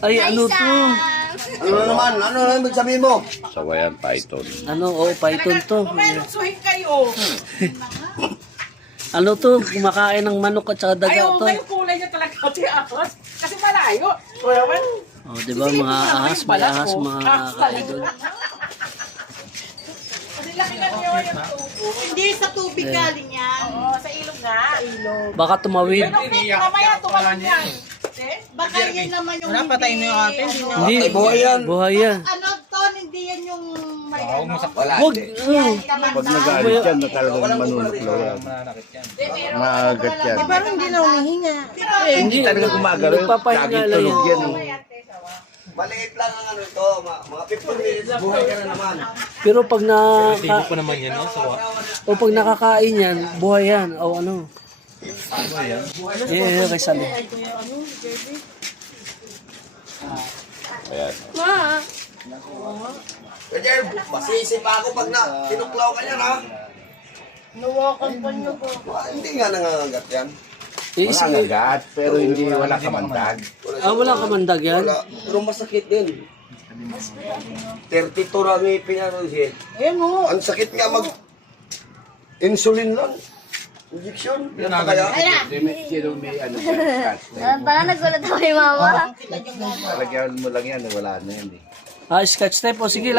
Ay, ano to? Ano na naman? Ano na ibig sabihin mo? Sawayan python. Ano, python to. Mamaya luksuhin kayo. Ano to? Kumakain ng manok at saka daga Ayaw, to. ngayon kulay niya talaga si ahas. Kasi malayo. Wala man. Oh, di ba mga ahas, may ahas mga ka-idol. Kasi laki nga niyo yung tubo. Hindi sa tubig galing yan. Oo, sa ilog nga. Ilog. Baka tumawid. Pero mamaya tumalon yan. Baka yan naman yung Wala, patay na yung ate. Hindi, buhay yan. buhay yan. Ano to, hindi yan yung may ano. Wala. Huwag, Pag nagalit yan, na talagang manunuklo yan. Maagat yan. Parang hindi na humihinga. Hindi talaga gumagalaw. Nagpapahinga Lagi lang tulog yan. yan. Maliit lang ang ano ito. Mga 15 minutes, buhay ka na naman. pero pag Tibo pa naman yan, no? Sawa. o pag nakakain yan, buhay yan. O ano. Eh, kay Sally. Ayan. Kaya, masisi pa ako pag tinuklaw ka niyan, ha? Nawakan pa niyo po. Hindi nga nangangagat yan. Wala nagat, pero hindi wala kamandag. Wala kamandag yan. Wala. Pero masakit din. 32 na may pinanood. Ayan o. Ang sakit nga insulin lang. Injection. Yan pa kaya? Sino may ano yan? Parang nagulat ako kay mama. Talagyan mo lang yan, wala na yan eh. Sketch tape. O sige,